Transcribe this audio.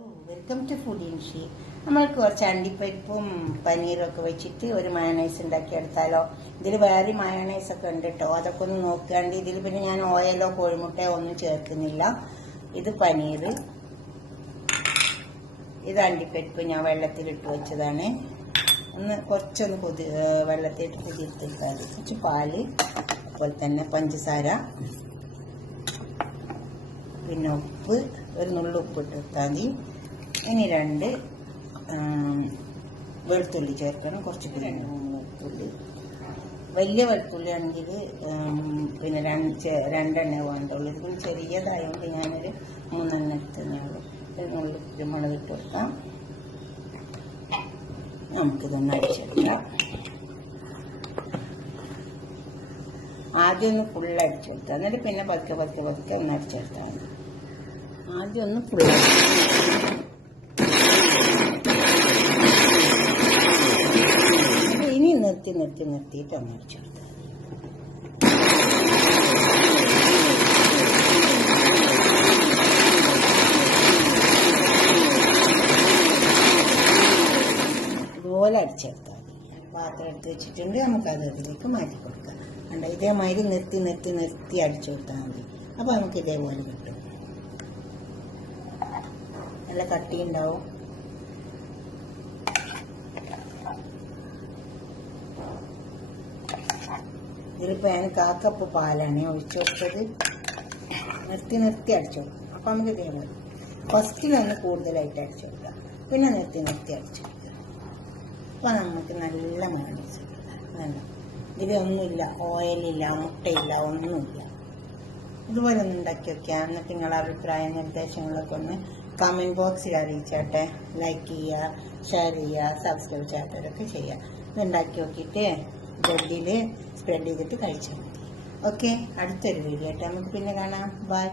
Welcome to food ഇൻഷി. നമ്മൾക്ക് കുറച്ച് അണ്ടിപ്പരിപ്പും പനീറും ഒക്കെ വെച്ചിട്ട് ഒരു മയണൈസ് ഉണ്ടാക്കി എടുത്താലോ? ഇതിൽ വേറെ മയണൈസ് ഒക്കെ ഉണ്ട് കേട്ടോ, അതൊക്കെ ഒന്ന് നോക്കാണ്ട്. ഇതിൽ പിന്നെ ഞാൻ ഓയിലോ കോഴിമുട്ടയോ ഒന്നും ചേർക്കുന്നില്ല. ഇത് പനീർ, ഇത് അണ്ടിപ്പരിപ്പ് ഞാൻ വെള്ളത്തിലിട്ട് വെച്ചതാണ്. കുറച്ചൊന്ന് വെള്ളത്തിലിട്ട് കുതിർത്തെടുത്താൽ മതി. കുറച്ച് പാല്, അതുപോലെ തന്നെ പഞ്ചസാര, പിന്നെ ഉപ്പ്, ഒരു നുള്ളു ഉപ്പ് ഇട്ടെടുത്താൽ മതി. ഇനി 2 വെളുത്തുള്ളി ചേർക്കണം. കുറച്ച് 2 വെളുത്തുള്ളി, വലിയ വെളുത്തുള്ളി ആണെങ്കിൽ പിന്നെ 2 വേണ്ടുള്ളൂ. ഇത് ചെറിയതായതുകൊണ്ട് ഞാനൊരു 3 എടുത്തുള്ളൂ. ഒരു നുള്ളു കുരുമുളക് ഇട്ട് കൊടുക്കാം. നമുക്കിതൊന്ന് അടിച്ചെടുക്കാം. ആദ്യം ഒന്ന് ഫുള്ള് അടിച്ചെടുത്താൽ എന്നിട്ട് പിന്നെ പതുക്കെ ഒന്ന് അടിച്ചെടുത്താൽ മതി. ആദ്യം ഒന്ന് ഫുള്ള് ഇനി നിർത്തിയിട്ട് ഒന്ന് അടിച്ചെടുത്താൽ ഇതുപോലെ അടിച്ചെടുത്താൽ മതി. പാത്രം എടുത്ത് വെച്ചിട്ടുണ്ട്, നമുക്കത് ഇതിലേക്ക് മാറ്റി കൊടുക്കാം. കണ്ട ഇതേമാതിരി നിർത്തി അടിച്ചു കൊടുത്താൽ മതി. അപ്പോൾ നമുക്ക് ഇതേപോലെ കിട്ടും. നല്ല കട്ടി ഉണ്ടാവും. ഇതിലിപ്പോൾ ഞാൻ 1/4 കപ്പ് പാലാണ് ഒഴിച്ചു കൊടുത്തത്. നിർത്തി അടിച്ചു കൊടുക്കും. അപ്പം നമുക്ക് ഇതേപോലെ ഫസ്റ്റിലൊന്ന് കൂടുതലായിട്ട് അടിച്ചു കൊടുക്കാം, പിന്നെ നിർത്തി അടിച്ചു കൊടുക്കാം. അപ്പം നമുക്ക് നല്ല മയണൈസ് വേണ്ട. ഇതിലൊന്നുമില്ല, ഓയിലില്ല, മുട്ടയില്ല, ഒന്നുമില്ല. ഇതുപോലെ ഒന്ന് ഉണ്ടാക്കി വയ്ക്കാം. എന്നിട്ട് നിങ്ങളുടെ അഭിപ്രായ നിർദ്ദേശങ്ങളൊക്കെ ഒന്ന് കമൻറ്റ് ബോക്സിൽ അറിയിച്ചാട്ടെ. ലൈക്ക് ചെയ്യുക, ഷെയർ ചെയ്യുക, സബ്സ്ക്രൈബ് ചെയ്യാത്തവരൊക്കെ ചെയ്യുക. ഇതുണ്ടാക്കി നോക്കിയിട്ട് ബ്രെഡിൽ സ്പ്രെഡ് ചെയ്തിട്ട് കഴിച്ചാൽ മതി. ഓക്കെ, അടുത്തൊരു വീഡിയോ ആയിട്ട് നമുക്ക് പിന്നെ കാണാം. ബൈ.